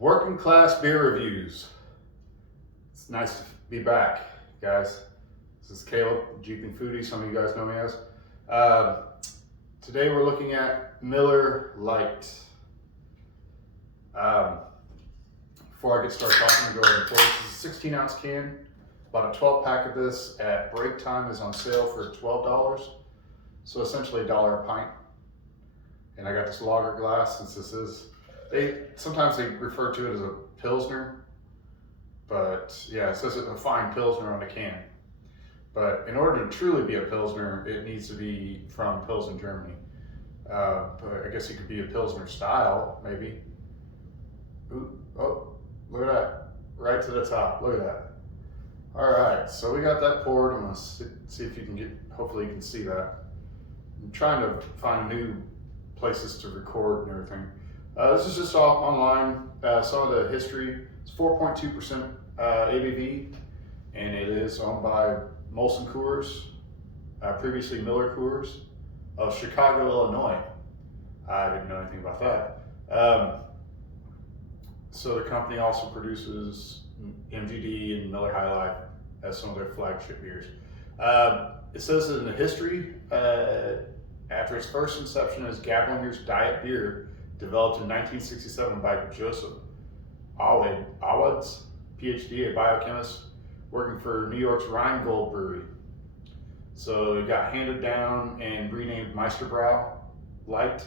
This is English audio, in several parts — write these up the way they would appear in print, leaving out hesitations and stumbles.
Working class beer reviews. It's nice to be back, guys. This is Caleb, Jeeping Foodie. Some of you guys know me as. Today we're looking at Miller Lite. Before I get started talking, I'm going to go ahead and pour. This is a 16-ounce can. About a 12-pack of this at break time is on sale for $12. So essentially $1 a pint. And I got this lager glass since this is. Sometimes they refer to it as a Pilsner, but yeah, it says it's a fine Pilsner on the can. But in order to truly be a Pilsner, it needs to be from Pilsen, Germany. But I guess it could be a Pilsner style, maybe. Ooh, oh, look at that, right to the top, look at that. All right, so we got that poured. I'm gonna see if you can get, hopefully you can see that. I'm trying to find new places to record and everything. This is just all online. Some of the history. It's 4.2% ABV, and it is owned by Molson Coors, previously Miller Coors of Chicago, Illinois. I didn't know anything about that. So the company also produces MGD and Miller High Life as some of their flagship beers. It says that in the history, after its first inception as Gablinger's Diet Beer, developed in 1967 by Joseph Awad's PhD, a biochemist working for New York's Rheingold Brewery. So it got handed down and renamed Meisterbrau Lite.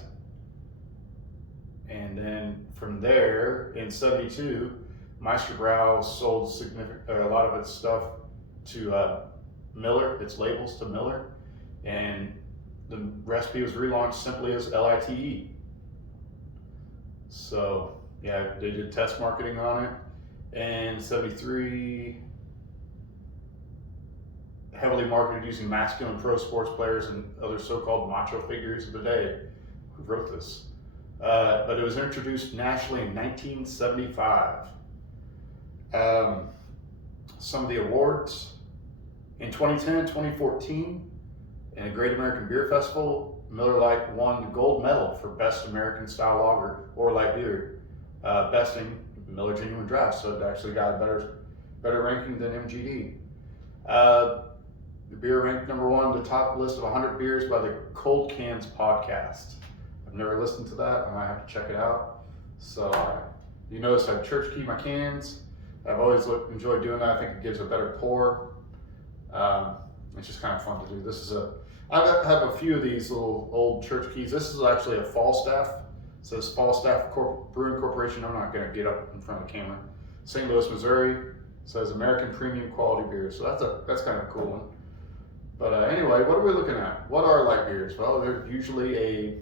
And then from there, in '72, Meisterbrau sold a lot of its stuff to Miller, its labels to Miller, and the recipe was relaunched simply as Lite. So yeah, they did test marketing on it, and '73 heavily marketed using masculine pro sports players and other so-called macho figures of the day who wrote this. But it was introduced nationally in 1975. Some of the awards in 2010, 2014, in a Great American Beer Festival, Miller Lite won the gold medal for Best American Style Lager or Light Beer, besting Miller Genuine Draft. So it actually got a better ranking than MGD. The beer ranked number one on the top list of 100 beers by the Cold Cans podcast. I've never listened to that. I might have to check it out. So you notice I church key my cans. I've always enjoyed doing that. I think it gives a better pour. It's just kind of fun to do. I have a few of these little old church keys. This is actually a Falstaff. It says Falstaff Brewing Corporation. I'm not going to get up in front of the camera. St. Louis, Missouri. It says American Premium Quality Beer. So that's kind of a cool one. But anyway, what are we looking at? What are light beers? Well, they're usually a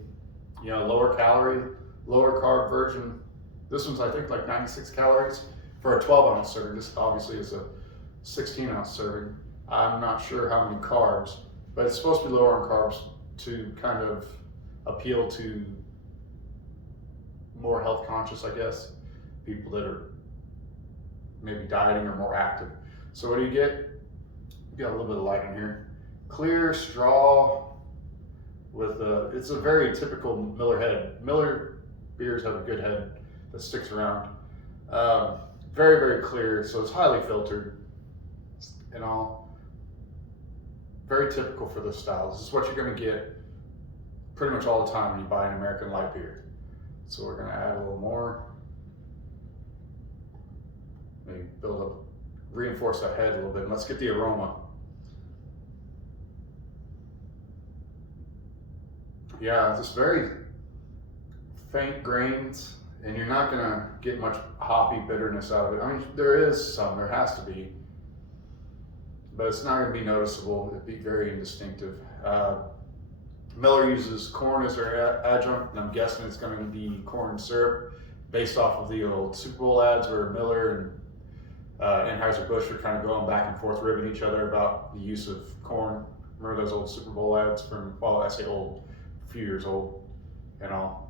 lower calorie, lower carb version. This one's I think like 96 calories for a 12-ounce serving. This obviously is a 16-ounce serving. I'm not sure how many carbs, but it's supposed to be lower on carbs to kind of appeal to more health conscious, I guess, people that are maybe dieting or more active. So what do you get? You got a little bit of light in here. Clear straw with it's a very typical Miller head. Miller beers have a good head that sticks around. Very, very clear, so it's highly filtered and all. Very typical for this style. This is what you're going to get pretty much all the time when you buy an American light beer. So we're going to add a little more. Maybe reinforce that head a little bit. And let's get the aroma. Yeah, just very faint grains, and you're not going to get much hoppy bitterness out of it. I mean, there is some, there has to be. But it's not going to be noticeable. It'd be very indistinctive. Miller uses corn as their adjunct, and I'm guessing it's going to be corn syrup based off of the old Super Bowl ads where Miller and Anheuser-Busch are kind of going back and forth, ribbing each other about the use of corn. Remember those old Super Bowl ads from, well, I say old, a few years old and all.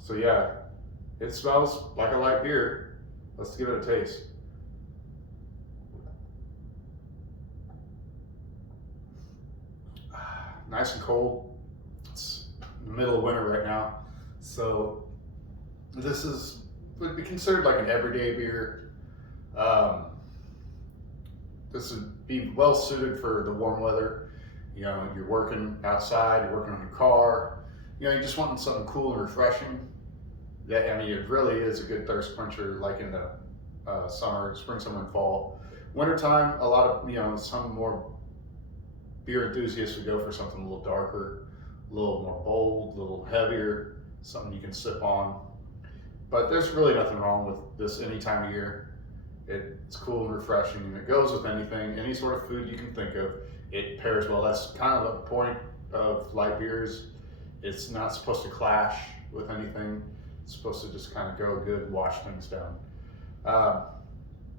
So yeah, it smells like a light beer. Let's give it a taste. Nice and cold. It's in the middle of winter right now. So this is would be considered like an everyday beer. Um, this would be well suited for the warm weather. You know, you're working outside, you're working on your car. You know, you're just wanting something cool and refreshing. Yeah, I mean, it really is a good thirst quencher, like in the summer, spring, summer, and fall. Wintertime, a lot of, you know, some more beer enthusiasts would go for something a little darker, a little more bold, a little heavier, something you can sip on. But there's really nothing wrong with this any time of year. It's cool and refreshing, and it goes with anything, any sort of food you can think of. It pairs well. That's kind of the point of light beers. It's not supposed to clash with anything. It's supposed to just kind of go good, wash things down. Um,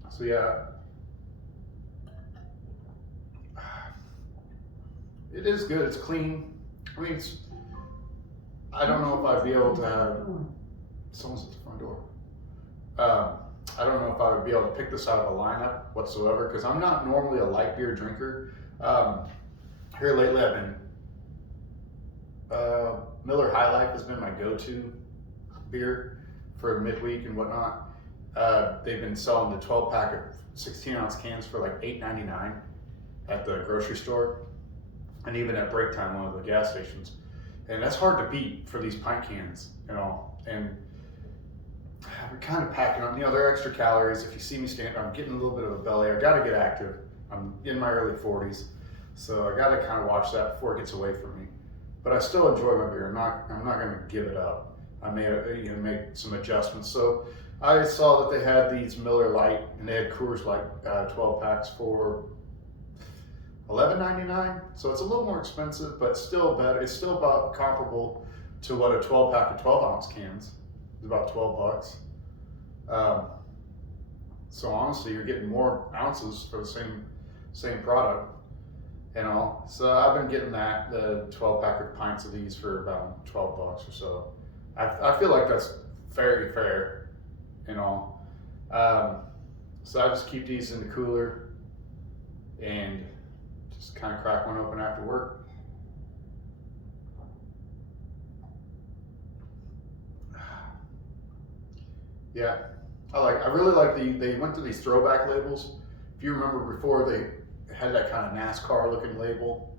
so yeah, it is good. It's clean. I mean, I don't know if I'd be able to have. Someone's at the front door. I don't know if I would be able to pick this out of a lineup whatsoever because I'm not normally a light beer drinker. Here lately, I've been Miller High Life has been my go-to beer for midweek and whatnot. They've been selling the 12 pack of 16-ounce cans for like $8.99 at the grocery store, and even at break time, one of the gas stations. And that's hard to beat for these pint cans, you know. And we're kind of packing on, you know, they're extra calories. If you see me stand, I'm getting a little bit of a belly. I got to get active. I'm in my early 40s, so I got to kind of watch that before it gets away from me. But I still enjoy my beer. I'm not going to give it up. I may, you know, make some adjustments. So I saw that they had these Miller Lite, and they had Coors Light 12 packs for $11.99. So it's a little more expensive, but still better. It's still about comparable to what a 12 pack of 12-ounce cans. It's about $12. So honestly, you're getting more ounces for the same product, you know. So I've been getting the 12 pack of pints of these for about $12 or so. I feel like that's very fair, you know. So I just keep these in the cooler and just kind of crack one open after work. Yeah, I really like they went to these throwback labels. If you remember before, they had that kind of NASCAR looking label.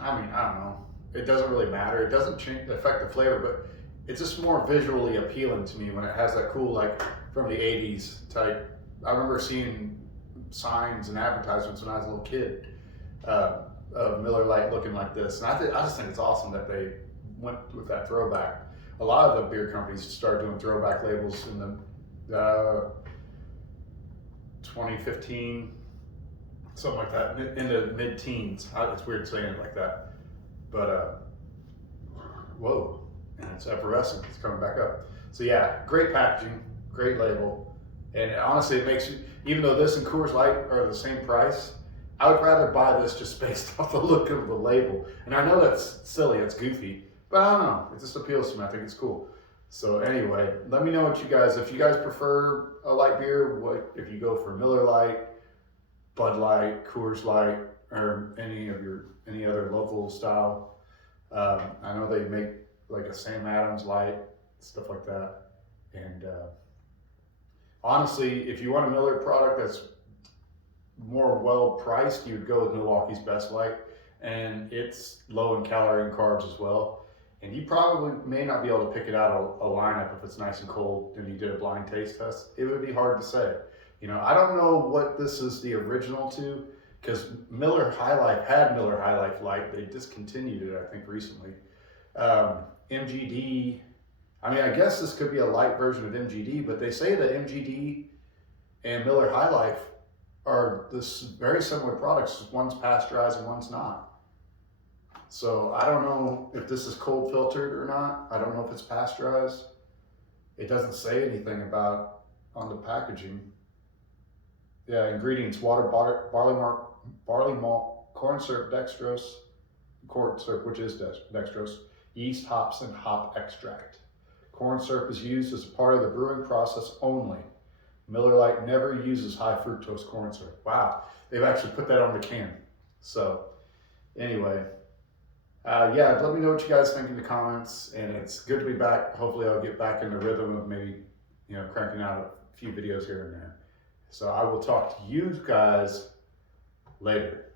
I mean, I don't know. It doesn't really matter. It doesn't affect the flavor, but it's just more visually appealing to me when it has that cool, like from the 80s type. I remember seeing signs and advertisements when I was a little kid of Miller Lite looking like this. And I just think it's awesome that they went with that throwback. A lot of the beer companies started doing throwback labels in the 2015, something like that, in the mid-teens. It's weird saying it like that, but whoa, and it's effervescent. It's coming back up. So yeah, great packaging, great label, and honestly, it makes you. Even though this and Coors Light are the same price, I would rather buy this just based off the look of the label. And I know that's silly, it's goofy. But I don't know, it just appeals to me. I think it's cool. So anyway, let me know what if you guys prefer a light beer, if you go for Miller Lite, Bud Light, Coors Light, or any other local style. I know they make like a Sam Adams Light, stuff like that. And honestly, if you want a Miller product that's more well priced, you'd go with Milwaukee's Best Light, and it's low in calorie and carbs as well. And you probably may not be able to pick it out of a lineup if it's nice and cold and you did a blind taste test. It would be hard to say. You know, I don't know what this is the original to, because Miller High Life had Miller High Life Light. They discontinued it, I think, recently. MGD, I mean, I guess this could be a light version of MGD, but they say that MGD and Miller High Life are this very similar products. One's pasteurized and one's not. So I don't know if this is cold filtered or not. I don't know if it's pasteurized. It doesn't say anything about on the packaging. Yeah, ingredients: water, barley malt, corn syrup, which is dextrose, yeast, hops, and hop extract. Corn syrup is used as a part of the brewing process only. Miller Lite never uses high fructose corn syrup. Wow, they've actually put that on the can. So anyway, Yeah, let me know what you guys think in the comments, and it's good to be back. Hopefully I'll get back in the rhythm of maybe, cranking out a few videos here and there. So I will talk to you guys later.